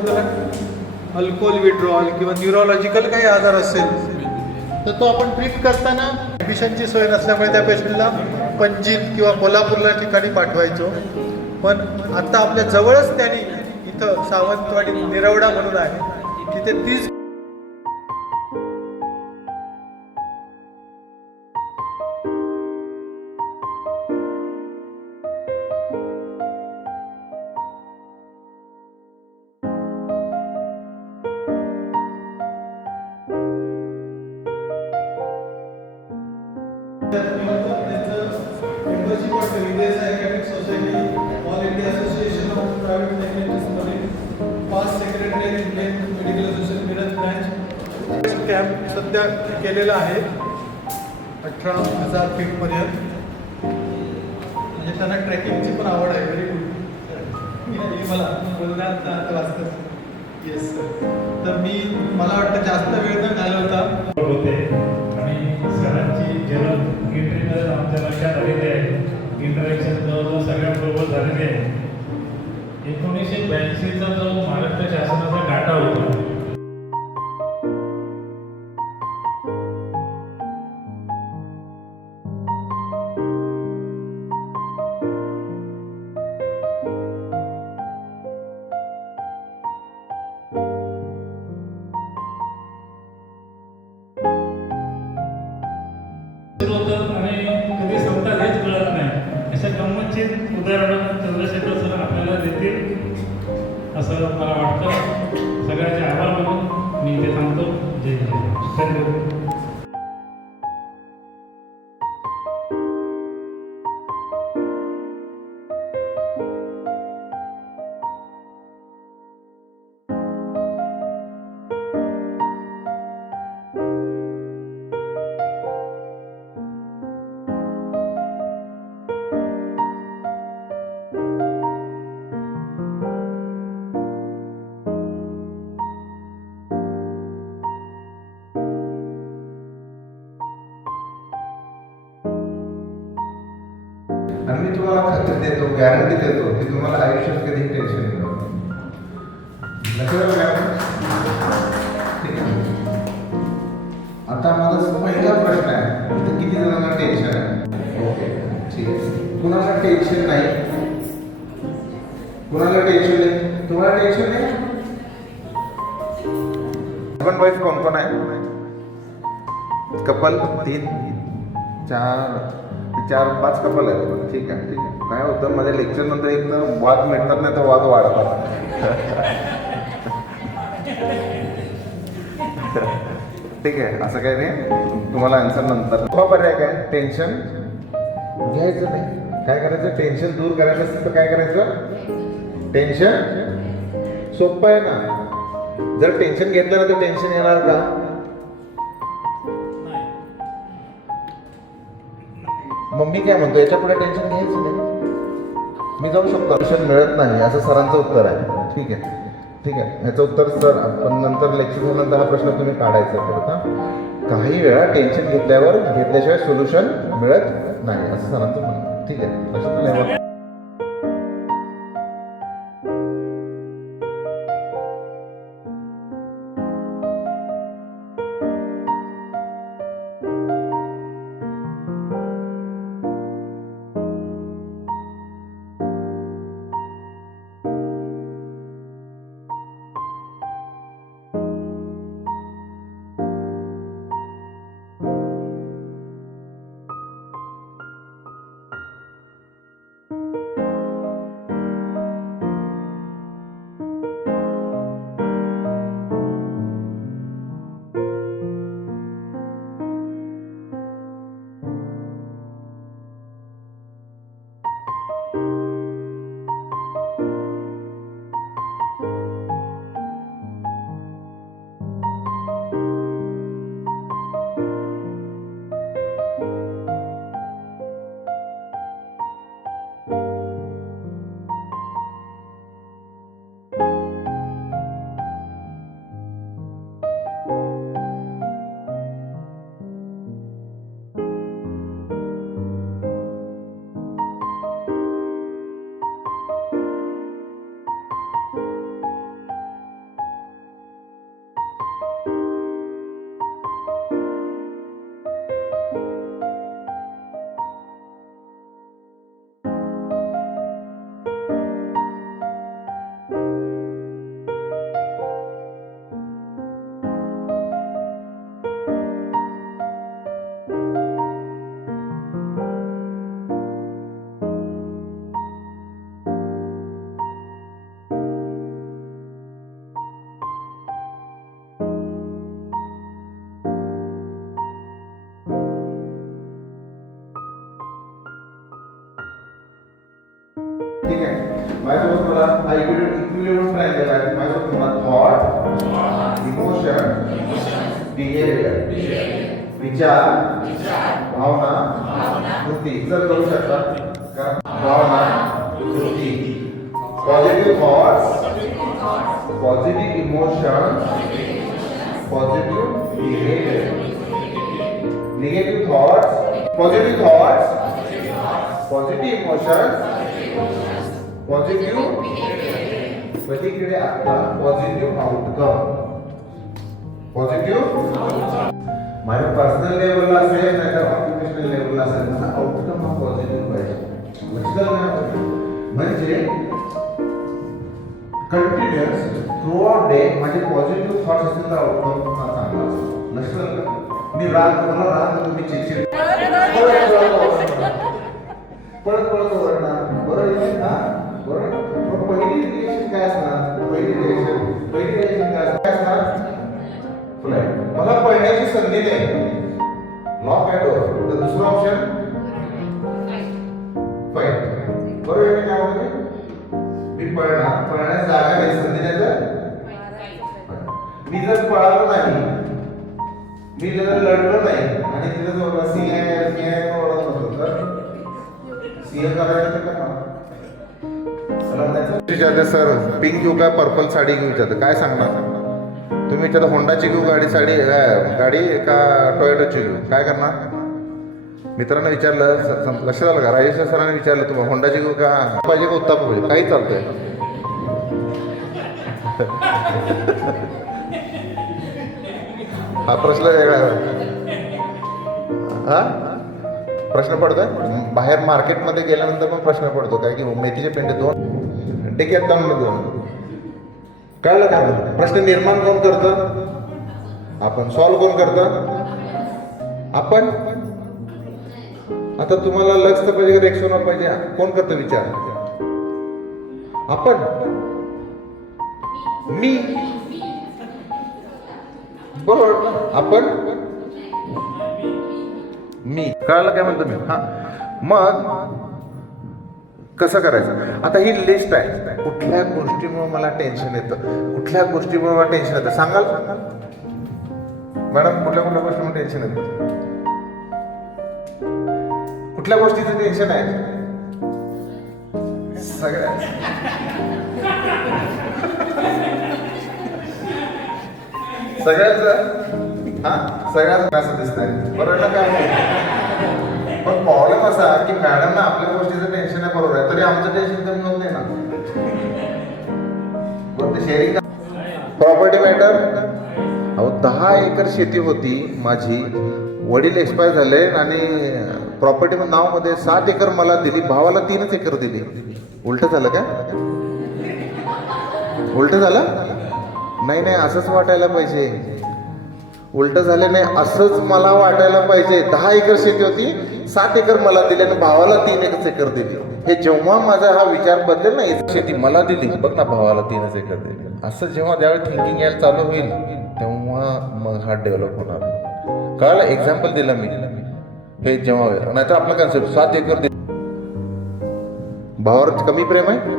त्याच्यावर त्याला alcohol withdrawal किंवा न्यूरोलॉजिकल काही आजार असेल तर तो आपण ट्रीट करताना ॲडमिशनची सोय नसल्यामुळे त्या पेशंटला पणजी किंवा कोल्हापूरला ठिकाणी पाठवायचो. पण आता आपल्या जवळच त्यांनी इथं सावंतवाडी निरवडा म्हणून आहे, तिथे 30 membership of the Videsa Academic Society, All India Association of Private Secretaries, past secretary in Medical Association Miraj branch. Camp सध्या केलेला आहे 18,000 फीट पर्यंत. म्हणजे त्यांना ट्रेकिंगची पण आवड आहे. Very good. मला बोलण्यात वाचतं. Yes sir. तर मला वाटतं जास्त वेळ न घालवता होते आणि सरांची जनरल इंटरव्ह्यू आमच्या लक्षात आलेली आहे. इंटरॅक्शन जवळजवळ सगळ्यांबरोबर झालेली आहे. 1982चा जो महाराष्ट्र शासनाचा डाटा होता होतं आणि कधी संपतात हेच कळत नाही. अशा गंमतशीर उदाहरणं चंद्रशेखर सर आपल्याला देतील असं मला वाटतं. सगळ्यांचे आभार मानून मी इथे थांबतो. जय हिंद. धन्यवाद. आणि मी तुम्हाला खात्री देतो, गॅरंटी देतो की तुम्हाला आयुष्यात कधी टेन्शन नाही. लक्षात घ्या. ठीक आहे. आता माझा पहिला प्रश्न आहे, इथे किती जणांना टेन्शन आहे? ओके, ठीक आहे. कुणाला टेन्शन नाही? कुणाला टेन्शन नाही? तुम्हाला टेन्शन नाही? हजबंड वाईफ कोण कोण आहे? कपल 3 4 5 कपल आहेत. ठीक आहे, ठीक आहे. काय होतं माझ्या लेक्चर नंतर एक तर वाद मिळतात नाही तर वाद वाढतात. ठीक आहे, असं काही नाही. तुम्हाला आन्सर नंतर. पर्याय काय? टेन्शन घ्यायचं नाही. काय करायचं? टेन्शन दूर करायचं असेल तर काय करायचं? टेन्शन. सोपं आहे ना. जर टेन्शन घेतलं ना तर टेन्शन येणार का? मग मी काय म्हणतो, याच्या पुढे टेन्शन घ्यायचं नाही. मी जाऊ शकतो. टेन्शन मिळत नाही असं सरांचं उत्तर आहे. ठीक आहे, ठीक आहे. ह्याचं उत्तर सर आपण नंतर लेक्चर नंतर हा प्रश्न तुम्ही काढायचा करता. काही वेळा टेन्शन घेतल्याशिवाय सोल्युशन मिळत नाही असं सरांचं म्हणणं. ठीक आहे, लक्षात नाही. माझ्यासोबत मला हा इक्विलिब्रियम ट्रायंगल आहे. माझ्यासोबत मला थॉट, इमोशन, बिहेवियर, विचार, भावना, कृती. जर करू शकता का? भावना, कृती. Positive thoughts, positive emotion, positive behaviour. Negative thoughts, positive thoughts, positive emotions, positive पलीकडे आता पॉझिटिव्ह आउटकम. पॉझिटिव्ह माझ्या पर्सनल लेवलला असेल नाही तर ऑक्युपेशनल लेवलला असेल मला आउटकम हा पॉझिटिव्ह पाहिजे. म्हणजे कंटिन्युअस थ्रू आउट डे माझे पॉझिटिव्ह थॉट्स असतील तर आउटकम हा चांगला असतो. नसेल का मी मला राग तुम्ही चिडचिड पळत ओरडणार. बरोबर ना? बरोबर. पण पहिली रिएक्शन काय असणार? पहिली रिएक्शन काय असणार? फ्लाइट. मला पळण्याची संधी नाही. Lock at door. तर दुसरा ऑप्शन फाईट. बरोबर आहे काय होतं? मी पळण्यास जागा नाही, संधी नाही तर मी जर पळालो नाही, मी जर लढलो नाही आणि तिथं जो सिंह ओरडत होतो तर सिंह करायचं का? विचारते सर पिंक घेऊ का पर्पल साडी घेऊ विचारते काय सांगणार तुम्ही? विचारता होंडाची घेऊ गाडी का टोयोटाची घेऊ? काय करणार? मित्रांनो विचारलं लक्षात आलं का? राजेश सरांनी विचारलं तुम्हाला होंडाची घेऊ का पाहिजे का उत्ताप पाहिजे? काही चालतंय. हा प्रश्न वेगळा हा प्रश्न पडतोय. बाहेर मार्केटमध्ये गेल्यानंतर पण प्रश्न पडतो काय की मेथीचे पेंडे 2 डेक्यात कळलं का? प्रश्न निर्माण कोण करतं? आपण. सॉल्व कोण करतं? आपण. आता तुम्हाला लक्ष तर पाहिजे, रेक्शोना पाहिजे, कोण करतं विचार? आपण. मी. बरोबर. आपण. मी. कळलं काय म्हणतो मी? हा मग कसं करायचं? आता ही लिस्ट आहे. कुठल्या गोष्टीमुळे मला टेन्शन येतं, कुठल्या गोष्टीमुळे मला टेन्शन येतं सांगाल मॅडम? कुठल्या गोष्टीमुळे टेन्शन येतं? कुठल्या गोष्टीचं टेन्शन आहे? सगळ्या सगळ्याच असं दिसत आहे. बरोबर ना? काय पण प्रॉब्लेम असा की मॅडमना आपल्या गोष्टीचं टेन्शन आहे, बरोबर आहे, तरी आमचं टेन्शन कमी होत नाही ना. कोणते शेअरिंग प्रॉपर्टी मॅटर. अहो 10 एकर शेती होती माझी, वडील एक्सपायर झाले आणि प्रॉपर्टी नावामध्ये 7 एकर मला दिली, भावाला 3च एकर दिली. उलट झालं का? उलट झालं नाही, असंच वाटायला पाहिजे. उलट झालं नाही, असंच मला वाटायला पाहिजे. 10 एकर शेती होती, 7 एकर मला दिली आणि भावाला 3च एकर दिली. हे जेव्हा माझा हा विचार बदलेल ना, शेती मला दिली बघ ना, भावाला 3च एकर दिली, असं जेव्हा ज्यावेळी थिंकिंग यायला चालू होईल तेव्हा मग हा डेव्हलप होणार. कळलं? एक्झाम्पल दिलं मी. हे जेव्हा होईल, नाहीतर आपला कन्सेप्ट 7 एकर दिली, भावावर कमी प्रेम आहे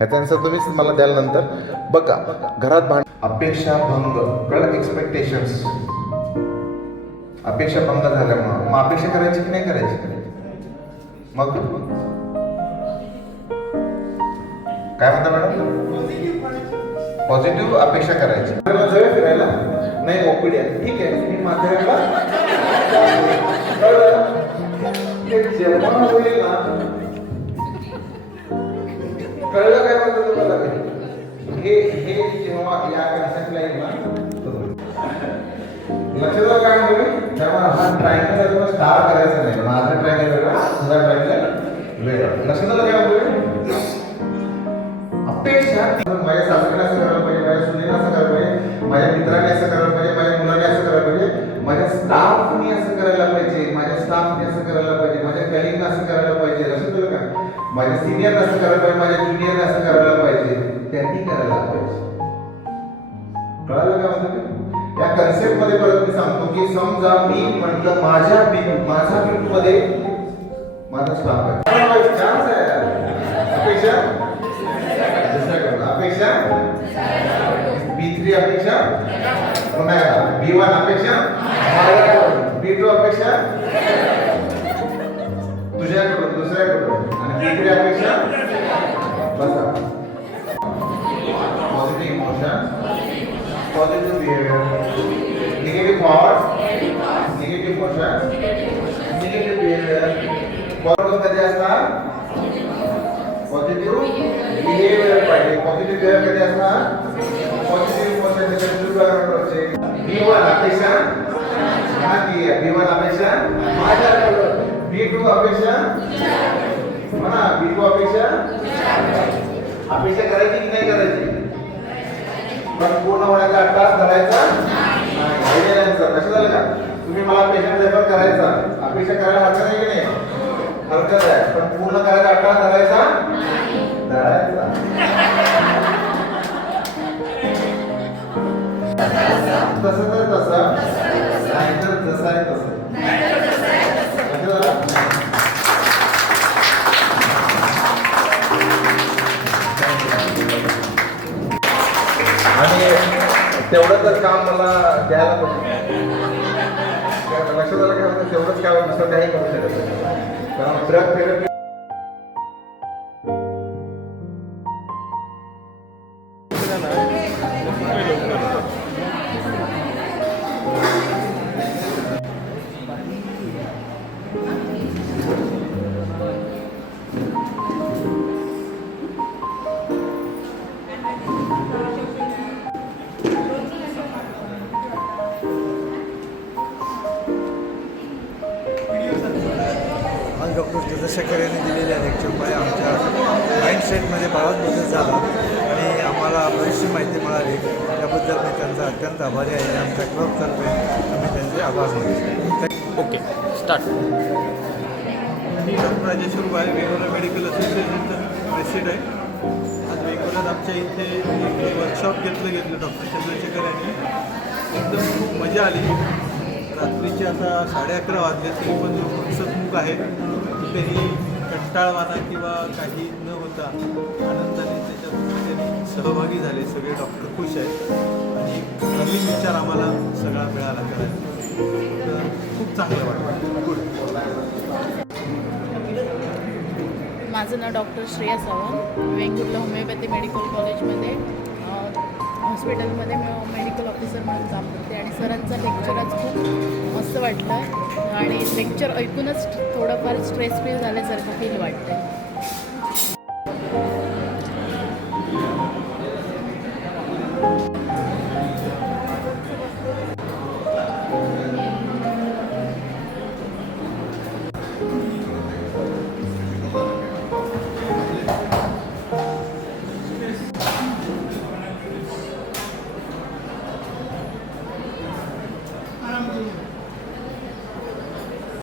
याचा आन्सर तुम्हीच मला द्याल नंतर. बघा घरात अपेक्षा भंग. कळलं? एक्सपेक्टेशन्स. अपेक्षा भंग झाल्यामुळं मग अपेक्षा करायची की नाही करायची? मग काय म्हणता मॅडम? पॉझिटिव्ह अपेक्षा करायची. जाऊया फिरायला? नाही ओपीडी आहे, ठीक आहे मी माथेरानला. जेव्हा होईल ना, कळलं काय म्हणतो तुम्हाला? हे जेव्हा या कन्सेप्टला येईल ना, लक्षात काय म्हणतो? तेव्हा हा ट्रायंगल स्टार करायचं नाही. माझा ट्रायंगल वेगळा, तुझा ट्रायंगल वेगळा. लक्षात काय म्हणतो? अपेक्षा माझ्या सासऱ्याने असं करायला पाहिजे, माझ्या सुनेने असं करायला पाहिजे, माझ्या मित्राने असं करायला पाहिजे, माझ्या मुलाने असं करायला पाहिजे, माझ्या स्टाफने असं करायला पाहिजे, माझ्या स्टाफने असं करायला पाहिजे, माझ्या कलिगने असं करायला पाहिजे. लक्षात का? माझ्या सिनियरने असं करायला पाहिजे, माझ्या ज्युनियरने असं करायला पाहिजे, त्यांनी करायला पाहिजे. कळालं का म्हणतो? या कन्सेप्ट मध्ये परत मी सांगतो की समजा मी म्हटलं माझ्या बिंदू मध्ये माझा स्टाफ आहे, चान्स आहे अपेक्षा पुन्हा B1 अपेक्षा माझ्याकडून, B2 अपेक्षा तुझ्याकडून, दुसऱ्याकडून आणि B3 अपेक्षा बसा. Positive emotion, positive behaviour, negative thought, negative emotion, negative behaviour. बरोबर कधी असणार? पॉझिटिव्ह बिहेवियर पाहिजे. पॉझिटिव्ह बिहेवियर कधी असणार? पॉझिटिव्ह इमोशन चे B1 अपेक्षा B1 अपेक्षा माझ्याकडून, B2 अपेक्षा म्हणा, B2 अपेक्षा अपेक्षा करायची की नाही करायची? पण पूर्ण होण्याचा अट्टास धरायचा नाही. कसं झालं का? तुम्ही मला पेशंट रेफर करायचा, अपेक्षा करायला हरकत आहे की नाही? हरकत आहे. पण पूर्ण करायचा अट्टास धरायचा धरायचा. तसं तर तसं नाही तर जसं आहे तसं. कसं झालं? आणि तेवढं तर काम मला द्यायला पाहिजे. लक्षात आलं का? तेवढंच काय दुसरं काही करू शकत नाही. कारण ड्रग थेरपी आज डॉक्टर चंद्रशेखर यांनी दिलेल्या लेक्चरमुळे आमच्या माइंडसेटमध्ये बराच बदल झाला आणि आम्हाला बरीचशी माहिती मिळाली. त्याबद्दल मी त्यांचा अत्यंत आभारी आहे. आमच्या क्लबतर्फे आम्ही त्यांचे आभार मानतो. Okay start. मी डॉक्टर राजेश्वर बाय वेगवेगळ्या मेडिकल असोसिएशनचा प्रेसिडेंट आहे. आज वेगवेगळ्यात आमच्या इथे एक वर्कशॉप घेतलं डॉक्टर चंद्रशेखर यांनी. एकदम खूप मजा आली. रात्रीचे आता 11:30 वाजले तरी पण जो फुरसतमुख आहे कुठेही कंटाळवाणा किंवा काही न होता आनंदाने त्याच्यात त्यांनी सहभागी झाले. सगळे डॉक्टर खुश आहेत आणि नवीन विचार आम्हाला सगळा मिळाला करायला. तर खूप चांगलं वाटतं. गुड. माझं नाव doctor Shreya Sawant. Vengurla homoeopathy medical कॉलेजमध्ये हॉस्पिटलमध्ये मेडिकल ऑफिसर म्हणून काम करते आणि सरांचा लेक्चर आज खूप मस्त वाटलं आणि लेक्चर ऐकूनच थोडंफार स्ट्रेस फ्री झाल्यासारखं फील वाटतं.